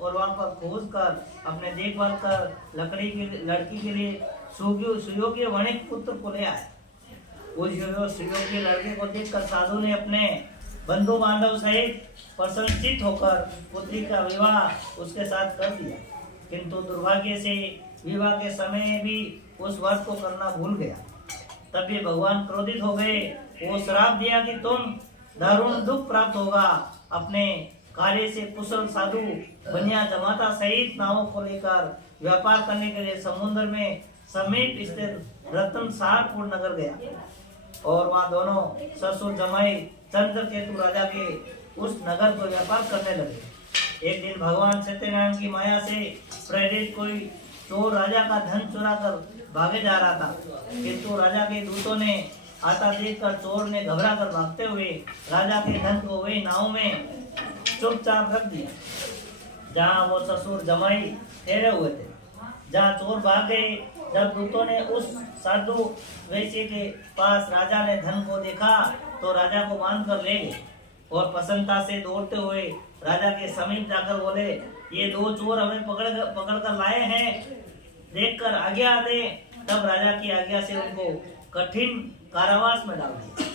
और वहां पर खोज कर अपने देखभाल कर लड़की के लिए सुयोग्य वणिक पुत्र को ले आए। उस सुयोग्य लड़के को देखकर साधु ने अपने बंधु बांधव सहित प्रसन्नचित होकर पुत्री का विवाह उसके साथ कर दिया, किंतु दुर्भाग्य से विवाह के समय भी उस व्रत को करना भूल गया। तब भी भगवान क्रोधित हो गए। वो श्राप दिया कि तुम दारुण दुख प्राप्त होगा। अपने कार्य से कुशल साधु बनिया जमाता सहित नावों को लेकर व्यापार करने के लिए समुद्र में समीप स्थित रतनसारपुर नगर गया और वहां दोनों ससुर जमाई चंद्रकेतु राजा के उस नगर को व्यापार करने लगे। एक दिन भगवान सत्यनारायण की माया से प्रेरित कोई चोर राजा का धन चुरा कर भागे जा रहा था, किंतु राजा के दूतों ने आता देखकर चोर ने घबरा कर भागते हुए राजा के धन को वही नाव में चुपचाप रख दिया जहाँ वो ससुर जमाई ठहरे हुए थे। जहाँ चोर भाग गए, जब दूतों ने उस साधु वैश्य के पास राजा ने धन को देखा तो राजा को बांध कर ले गए और प्रसन्नता से दौड़ते हुए राजा के समीप जाकर बोले, ये दो चोर हमें पकड़ कर लाए हैं, देखकर आज्ञा दे। तब राजा की आज्ञा से उनको कठिन कारावास में डाल दिया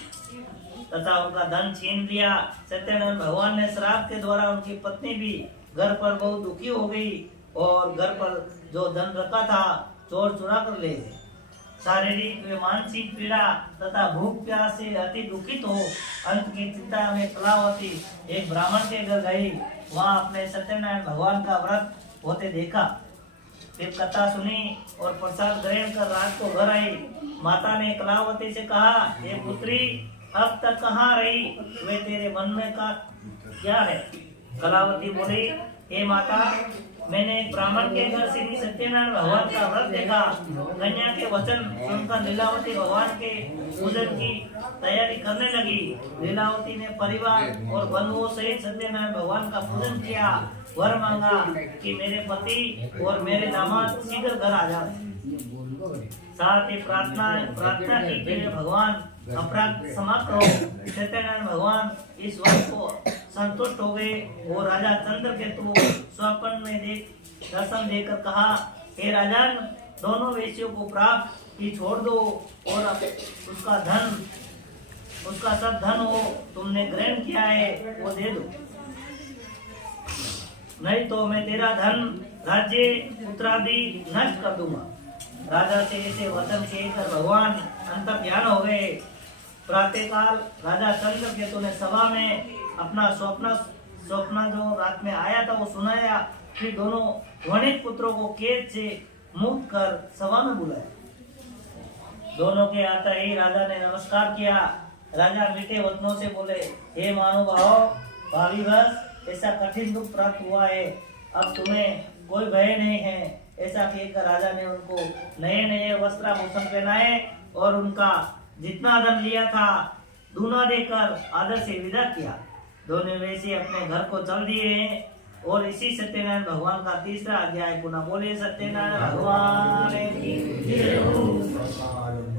तथा उनका धन छीन लिया। सत्यनारायण भगवान ने श्राप के द्वारा उनकी पत्नी भी घर पर बहुत दुखी हो गई और घर पर जो धन रखा था चोर चुरा कर ले गए। शारीरिक व मानसिक पीड़ा तथा भूख प्यास से अति दुखित हो अंत की चिंता में कलावती एक ब्राह्मण के घर गई। वहां अपने सत्यनारायण भगवान का व्रत होते देखा। फिर कथा सुनी और प्रसाद ग्रहण कर रात को घर आई। माता ने कलावती से कहा, हे पुत्री, अब तक कहाँ रही? वे तेरे मन में का क्या है? कलावती बोली, हे माता, मैंने एक ब्राह्मण के घर श्री सत्यनारायण भगवान का व्रत देखा। कन्या के वचन सुनकर लीलावती भगवान के पूजन की तैयारी करने लगी। लीलावती ने परिवार और बंधुओं सहित सत्यनारायण भगवान का पूजन किया। वर मांगा कि मेरे पति और मेरे दामाद शीघ्र घर आ जाए। साथ ही प्रार्थना की कि भगवान अपराध समाप्त हो। सत्यनारायण भगवान इस व्रत को संतुष्ट हो गए और राजा चंद्रकेतु स्वप्न में दर्शन देकर कहा, हे राजन, दोनों वेश्यों को प्राप्त की छोड़ दो और उसका सब धन हो तुमने ग्रहण किया है वो दे दो, नहीं तो मैं तेरा धन राज्य पुत्रादि नष्ट कर दूंगा। राजा से ऐसे वचन कहकर भगवान अंतर ध्यान हो गए। प्रातःकाल राजा चंद्रकेतु ने सभा में अपना स्वप्न जो रात में आया था वो सुनाया। फिर दोनों वणिक पुत्रों को कैद से मुक्त कर सभा में बुलाया। दोनों के आता ही राजा ने नमस्कार किया। राजा मीठे वचनों से बोले, हे महानुभाव, भावी वर्ष ऐसा कठिन दुख प्राप्त हुआ है, अब तुम्हें कोई भय नहीं है। ऐसा कहकर राजा ने उनको नए नए वस्त्राभूषण पहनाए और उनका जितना धन लिया था दूना देकर आदर से विदा किया। दोनों वैसे अपने घर को चल दिए और इसी सत्यनारायण भगवान का तीसरा अध्याय पुनः बोले। सत्यनारायण भगवान की जय हो।